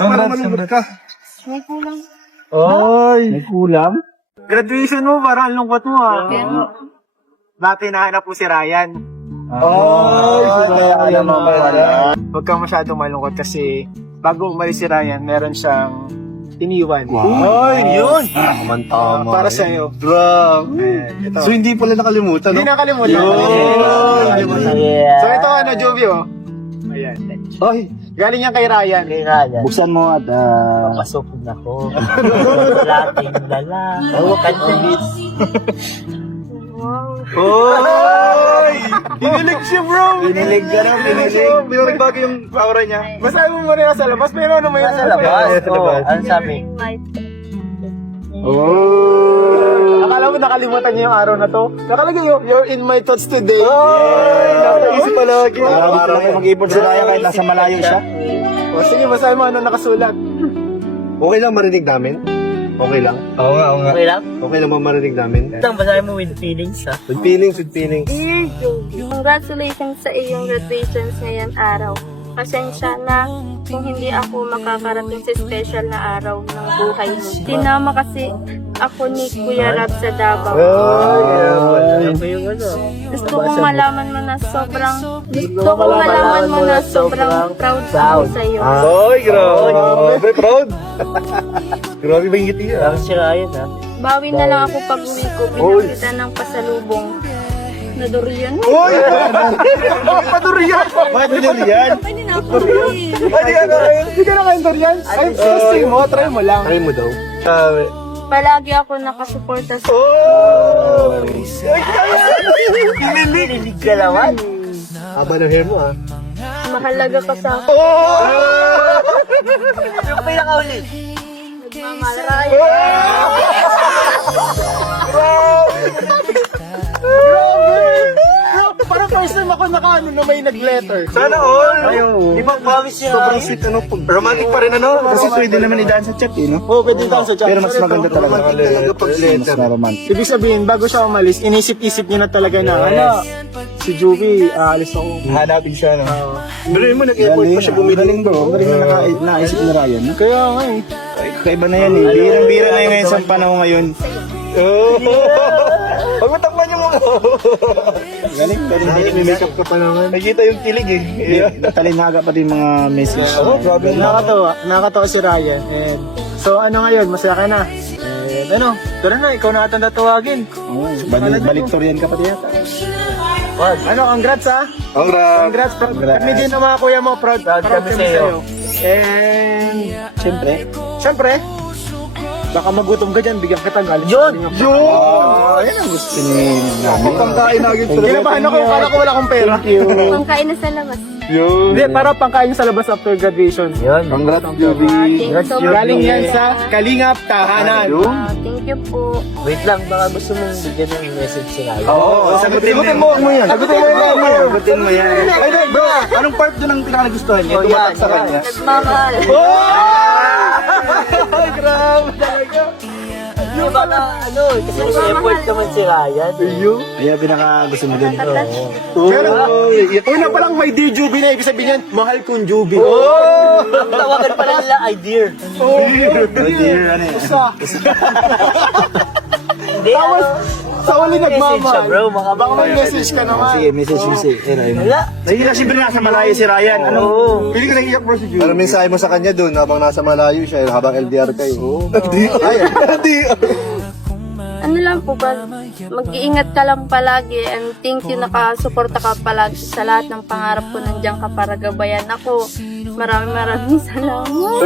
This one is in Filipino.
parang malungkot ka? May kulang. Ay! May kulam? Graduation mo, parang ang lungkot mo Dati nahanap po si Ryan. Ay! Alam mo pala. Huwag kang masyadong malungkot kasi bago umalis si Ryan, meron siyang iniwan. Ay! Yun! Tama. Para sa'yo. Grabe. Ito. So, hindi pala nakalimutan, Hindi no? nakalimutan. Yun! So ito, Joby, Ayan. Ay! Galing yan kay Ryan. Buksan mo at Pasok na ko. Lating dala. Oy! Dinilig siya, bro! Dinilig ka na, dinilig. Nagbago yung aura niya. Masabi mo muna sa labas, pero ano mo yun? Sa labas. Oo, ano sabi? Oh! Akala mo nakalimutan niya yung araw na to? Nakalagay yung, you're in my thoughts today. Napaisip palagi. Araw lang mag-ipon si Ryan kahit nasa malayo siya. O sige, masabi mo ano nakasulat. Okay lang marinig namin? Okay lang? Oo nga, oo nga. Okay lang? Okay lang marinig namin? Itang basahin mo with feelings ha. With feelings, with feelings. Dear Joby, congratulations sa iyong graduations ngayon araw. Pasensya na kung hindi ako makakarating sa special na araw ng buhay mo. Tinama kasi ako ni Kuya Rab sa Davao. Ano ba yung ano? Gusto kong malaman mo na sobrang proud ako sa iyo. Ay, grabe. Proud. Grabe ba yung ngiti niya? Parang si Ryan ha. Bawi na lang ako pag uwi ko. Binang kita ng pasalubong. Na durian. Uy! Padurian! Bakit padurian? Hindi na ako rin. Hindi ka na kain durian? Ay, testing mo, try mo lang. Try mo daw. Palagi ako nakasuporta sa Oh! Pinilig ka naman. Haba ng hair mo, ah. mahalaga ka sa akin. Yung pinakauli. Nagmamahal. Parang first time ako nakaano na may nag-letter. Sana all! Di ba promise niya? Sobrang sweet, ano? Romantic pa rin, ano? Kasi pwede naman idaan sa chat eh, no? Oo, pwede daw sa chat. Pero mas maganda talaga. Romantic talaga pag Mas letter. na romantic. Ibig sabihin, bago siya umalis, inisip-isip niya na talaga na, ano, si Joby, aalis ako. Hanapin siya, no? Pero yun mo, nag-effort pa siya bumili. Galing bro. Galing na naisip ni Ryan. No? Kaya nga eh. Kaiba na yan eh. Birang-bira na yun ngayon sa panahon ngayon. Huwag matakpan yung mukha. Galing. Make-up ka pa naman. Nakikita yung kilig, eh. Talinaga pa din mga message. Oo, grabe. Nakakatawa si Ryan. And, so ano ngayon, masaya ka na? And ano, tara na, ikaw na atang tatawagin. Baliktorian ka pati yata. Ano, congrats ha? Congrats, proud. Kami din ang mga kuya mo, proud kami sa'yo. And, Siyempre, baka magutom ka dyan, bigyan kita galing. Yun! Yan ang gusto ni namin. Pangkain na agad. Ginabahan ako, kala ko wala akong pera. pangkain na sa labas. Hindi, para pangkain sa labas after graduation. Yun. Congrats, Joby. Thank you so much. Galing yan sa Kalingap Tahanan. Thank you po. Wait lang, baka gusto mong bigyan ng message si Ryan. Oo, sagutin mo yan. Sagutin mo yan. Sagutin mo yan. Ay, bro, Anong part doon ang pinaka-nagustuhan niya? Oh, yan, Tumatak sa yan. kanya. Nagmamahal. grabe talaga. Di ba na, ano, kasi may effort naman si Ryan. Kaya pinaka-gusto mo doon. Pero, una pa lang may dear Juby na, ibig sabihin yan, mahal kong Juby. Ang tawagan pala nila ay dear. Dear, ano yan? Hindi, Tapos, sa uli message siya nagmamahal. bro, baka Baka may message ka naman. Sige, message mo si Ryan. Wala. Nagkita siyempre nasa malayo si Ryan. Ano? Pili ko naiiyak bro si Joby. Pero mensahe mo sa kanya doon habang nasa malayo siya, habang LDR kayo. Ano lang po ba, mag-iingat ka lang palagi and thank you nakasuporta ka palagi sa lahat ng pangarap ko, nandiyan ka para gabayan ako. Maraming salamat.